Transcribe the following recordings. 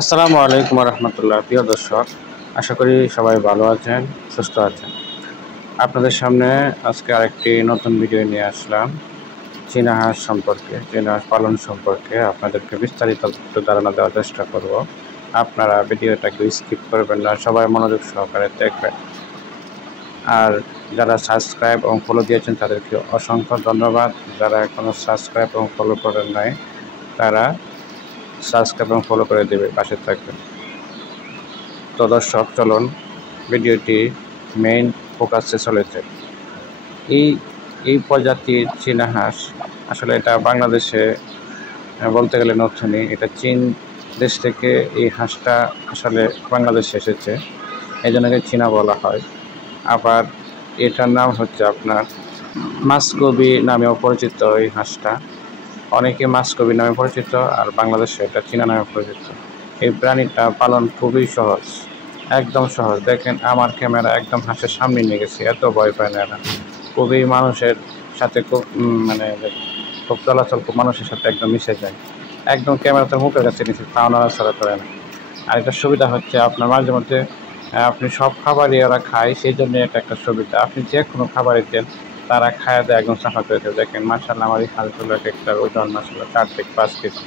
আসসালামু আলাইকুম রহমতুল্লাহ। প্রিয় দর্শক, আশা করি সবাই ভালো আছেন, সুস্থ আছেন। আপনাদের সামনে আজকে আরেকটি নতুন ভিডিও নিয়ে আসলাম চীনা হাঁস সম্পর্কে, চীনা হাঁস পালন সম্পর্কে আপনাদেরকে বিস্তারিত একটু ধারণা দেওয়ার চেষ্টা করব। আপনারা ভিডিওটাকে স্কিপ করবেন না, সবাই মনোযোগ সহকারে দেখবেন। আর যারা সাবস্ক্রাইব এবং ফলো দিয়েছেন তাদেরকে অসংখ্য ধন্যবাদ। যারা এখনও সাবস্ক্রাইব এবং ফলো করেন নাই তারা সাবস্ক্রাইব এবং ফলো করে দেবে, পাশে থাকবেন। তো দর্শক, চলুন ভিডিওটি মেইন ফোকাসে চলেছে। এই প্রজাতির চীনা হাঁস আসলে এটা বাংলাদেশে বলতে গেলে নতুনই। এটা চীন দেশ থেকে এই হাঁসটা আসলে বাংলাদেশে এসেছে, এই জন্য চীনা বলা হয়। আবার এটার নাম হচ্ছে আপনার মাসকবি নামেও পরিচিত। এই হাঁসটা অনেকে মাসকবি নামে পরিচিত, আর বাংলাদেশে এটা চীনা নামে পরিচিত। এই প্রাণীটা পালন খুবই সহজ, একদম সহজ। দেখেন, আমার ক্যামেরা একদম হাঁসের সামনে নিয়ে গেছে, এত ভয় পায় না এরা। খুবই মানুষের সাথে খুব চলাচল, খুব মানুষের সাথে একদম মিশে যায়। একদম ক্যামেরা তো মুখের কাছে নিচে, তাও নড়াচড়া করে না। আর এটা সুবিধা হচ্ছে আপনার মাঝে মধ্যে আপনি সব খাবারই ওরা খায়, সেই জন্য এটা একটা সুবিধা। আপনি যে কোনো খাবারই দেন তারা খায় দেয়, একদম সাফা করে দেয়। দেখেন মাশাআল্লাহ, আমার এই হাঁসগুলো একটা ওজন মাশাআল্লাহ 4 থেকে 5 কেজি।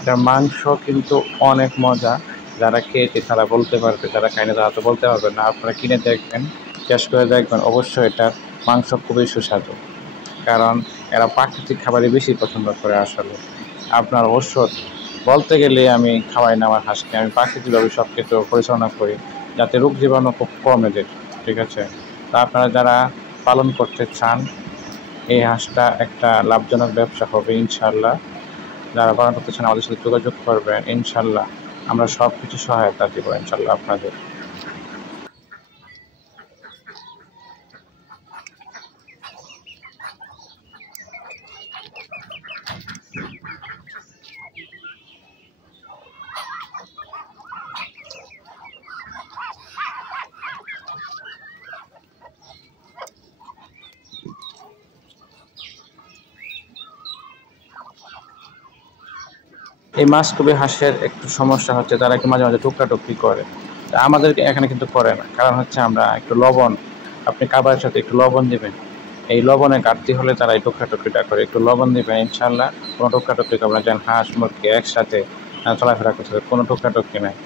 এটার মাংস কিন্তু অনেক মজা। যারা খেয়েছে তারা বলতে পারবে, যারা খায়নি তারা তো বলতে পারবে না। আপনারা কিনে দেখবেন, টেস্ট করে দেখবেন, অবশ্যই এটার মাংস খুবই সুস্বাদু। কারণ এরা প্রাকৃতিক খাবারই বেশি পছন্দ করে। আসলে আপনার ওষুধ বলতে গেলে আমি খাওয়াই না আমার হাঁসকে, আমি প্রাকৃতিকভাবে সব কিছু পরিচালনা করি যাতে রোগ জীবাণু খুব কম এদের। ঠিক আছে? তা আপনারা যারা পালন করতে চান, এই হাঁসটা একটা লাভজনক ব্যবসা হবে ইনশাল্লাহ। যারা পালন করতে চান আমাদের সাথে যোগাযোগ করবেন, ইনশাল্লাহ আমরা সব কিছু সহায়তা দেব ইনশাল্লাহ আপনাদের। এই মাসকবি হাঁসের একটু সমস্যা হচ্ছে, তারা একটু মাঝে মাঝে টুকরাটুকরি করে। আমাদের এখানে কিন্তু করে না, কারণ হচ্ছে আমরা একটু লবণ, আপনি খাবারের সাথে একটু লবণ দেবেন। এই লবণে ঘাটতি হলে তারা এই টুকরাটুকরিটা করে। একটু লবণ দেবেন, ইনশাল্লাহ কোনো টুকরাটুকরি করবে না। যেন হাঁস মুরগি একসাথে চলাফেরা করতে হবে, কোনো টুকরাটুকরি নাই।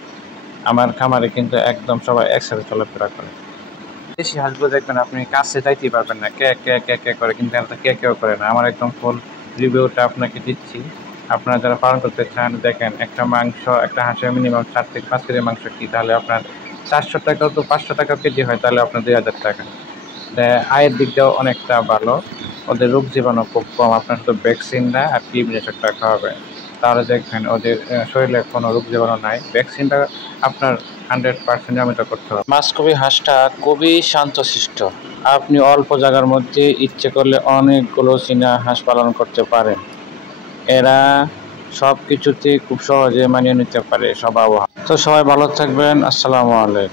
আমার খামারে কিন্তু একদম সবাই একসাথে চলাফেরা করে। দেশি হাঁসগুলো দেখবেন আপনি কাছে যাইতেই পারবেন না, কে কে কে কে করে, কিন্তু এরা তো কে কেউ করে না। আমার একদম ফুল রিভিউটা আপনাকে দিচ্ছি। আপনারা যারা পালন করতে চান, দেখেন একটা মাংস, একটা হাঁসের মিনিমাম 4 থেকে 5 কেজি মাংস কি, তাহলে আপনার 400 টাকাও তো 500 টাকা কেজি হয়, তাহলে আপনার 2000 টাকা। আয়ের দিক দিয়েও অনেকটা ভালো। ওদের রোগ জীবাণু খুব কম। আপনার শুধু ভ্যাকসিন না আর কীটনাশকটা খাওয়াবে, তাহলে দেখবেন ওদের শরীরে কোনো রোগ জীবাণু নাই। ভ্যাকসিনটা আপনার 100% নিয়মিত করতে হবে। মাসকবি হাঁসটা খুবই শান্তশিষ্ট। আপনি অল্প জায়গার মধ্যে ইচ্ছে করলে অনেকগুলো চীনা হাঁস পালন করতে পারেন। এরা সব কিছুতে খুব সহজে মানিয়ে নিতে পারে সব আবহাওয়া। তো সবাই ভালো থাকবেন। আসসালামু আলাইকুম।